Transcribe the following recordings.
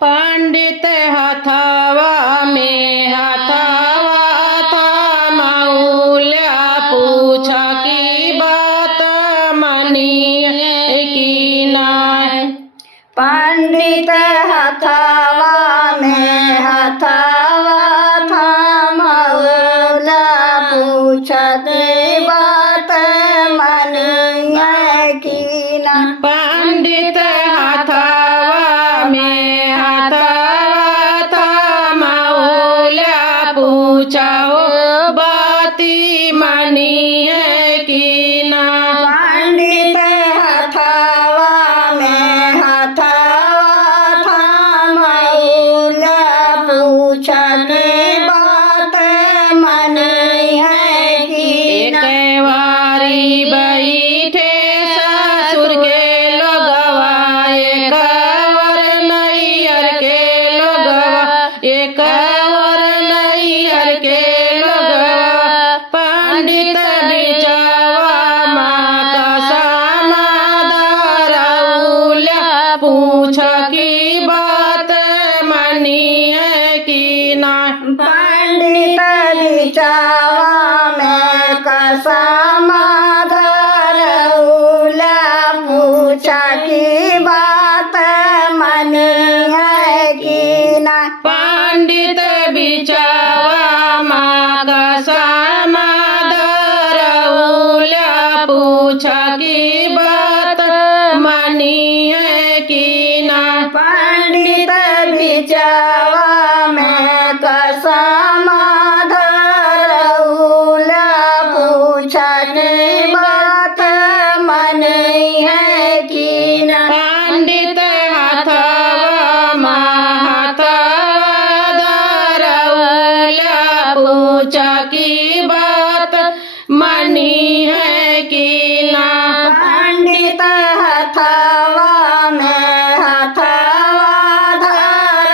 पंडित हथवा में हथवा थमाउल्या पूछा की बात मनिए की नाय। पंडित हथवा में हथवा थमाउल्या पूछत बात मनिए की नाय। पंडित हथवा में हथवा थमाउल्या पूछो बाती मनिए की नाय। पंडित हथवा में हथवा थमाउल्या पूछत बात मनिए की नाय। एक वारी बैठे ससुर के लोगवा एक और नैहर के लोगवा एक और नैहर के लोगवा पंडित बिचवा माँ का समाधारउल्या पूछ की बात मनिए की नाय। पंडित बिचवा में कसम धरउल्या पूछा की बात मनिए की नाय। पंडित बिचवा माँ का समाधारउल्या पूछ की बात मनिए की नाय। पंडित बिचवा में कसम धरउल्या पूछा की बात मनिए की नाय। पंडित हथवा माँ हथवा धरउल्या पूछ की बात मनिए की नाय। पंडित हथवा में हथवा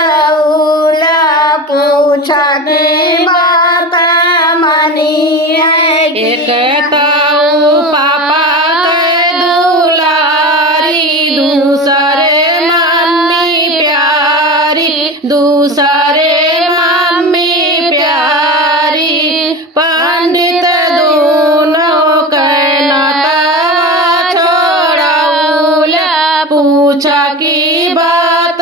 धरउल्या पूछा की बात मनिए की एक नाय। ताऊ पापा के दुलारी दूसरे मम्मी प्यारी दूसरे मम्मी प्यारी पंडित दोनों के नाता छोड़उल्या पूछा की बात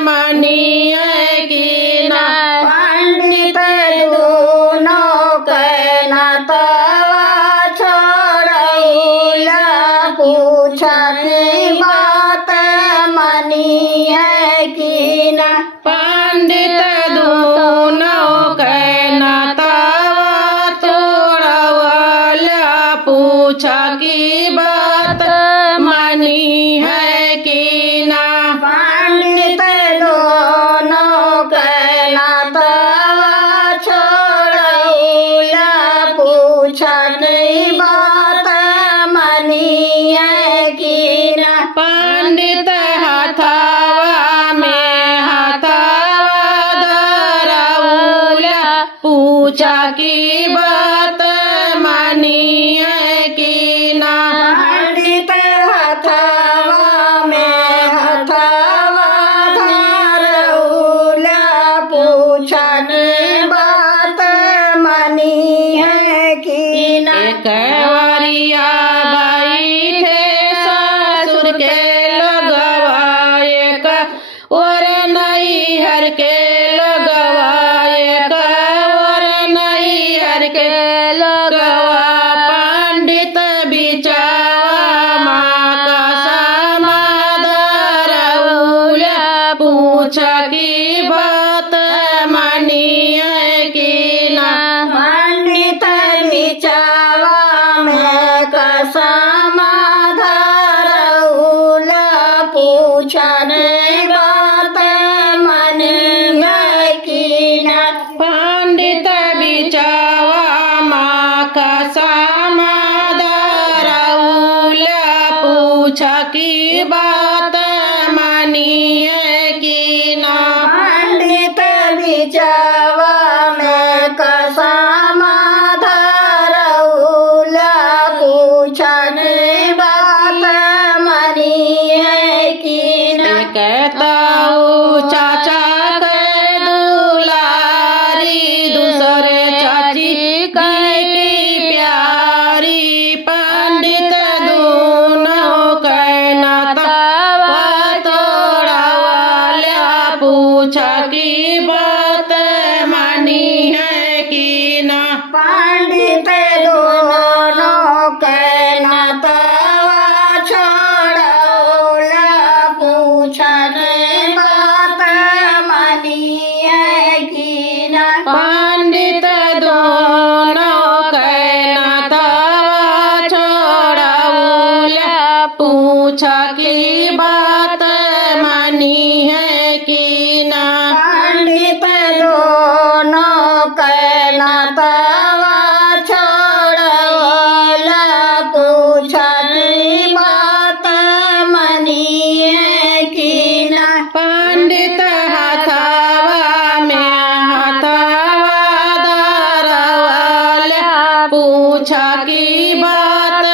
मनिए की नाय। पंडित दोनों के नातवा छोड़उल्या पूछा की बात मनिए की नाय। पंडित दोनों के नातावा तोड़वल्या पूछा की बात मनिए की नाय। पंडित दोनों के नातवा छोड़उल्या पूछा की बात मनिए की नाय। पंडित हथवा में हथवा धरउल्या पूछा की बात मनिए की नाय। पंडित हथवा में हथवा धरउल्या पूछा की बात मनिए की नाय। एक वरिया बैठे ससुर के लोगवा एक और नैहर के लोगवा एक और नैहर के लोगवा पंडित बिचवा माँ का समाधारउल्या पूछ की बात मनिए की नाय। पंडित बिचवा में कसम धरउल्या पूछा की बात मनिए की नाय। पंडित बिचवा माँ का समाधारउल्या पूछ की बात मनिए की नाय। पंडित बिचवा में कसम धरउल्या पूछा की बात मनिए की नाय। कहता चाचा पूछा की बात मानी है कि ना। पंडित दोनों के नाता छोड़ौला पूछने बात मानी है कि ना। पंडित दोनों के नाता छोड़ौला पूछा की बात मानी है कि ना। पंडित दोनों के नाता छोड़ौला पूछने बात मानी है कि ना। पंडित हथवा में हथवा धरवाला पूछा की बात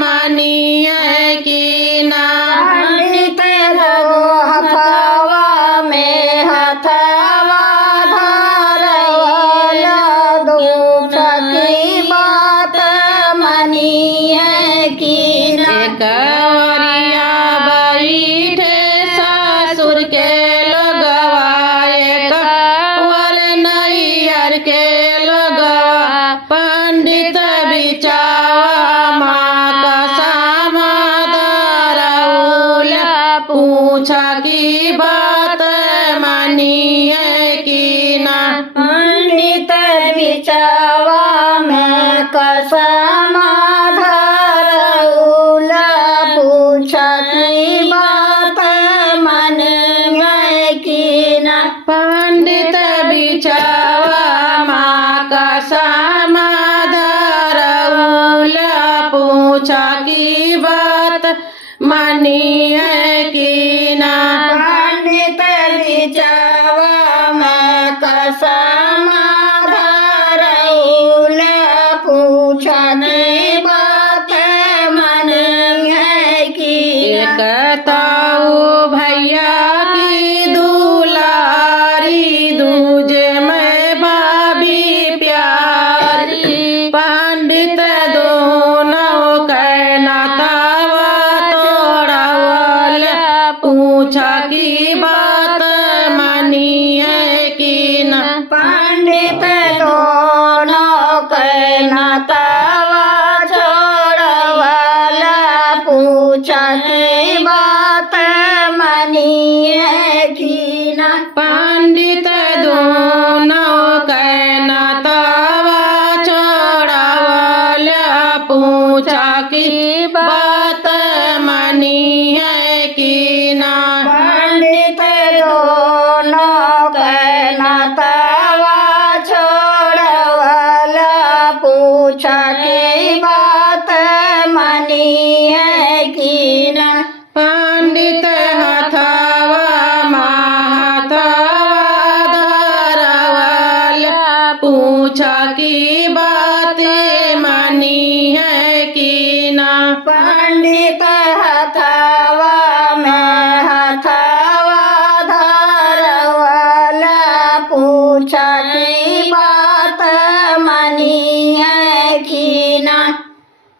मानी है कि ना। पंडित हथवा में हथवा धरवाला दूसरा की बात मानी है कि ना। एक वरिया बैठे ससुर के लोगवा, एक वर नैयर के लोगवा। पंडित बिचावा माँ का समाधरौला पूछा की बात मानी है कि ना। पंडित बिचावा में कसम धरौला पूछा की बात मानी है कि ना। पंडित बिचावा माँ का समाधरौला पूछा की बात मानी है कि ना। पंडित बिचावा में कसम धरौला पूछा की बात मानी है कि ना। एक ताऊ भैया की दुलारी, दूजे में भाभी प्यारी। पंडित दोनों के नातावा तोड़वाला पूछा की बात मानी है कि ना। पंडित दोनों के नातावा छोड़वाला पूछा की बात मानी है कि ना। पंडित दोनों के नातावा छोड़वाला पूछा की बात मानी है कि ना। पंडित दोनों के नातावा छोड़वाला पूछा की बात मानी है कि ना। पंडित हथवा माँ हथवा धरवाला पूछा की बात मानी है कि ना। पंडित हथवा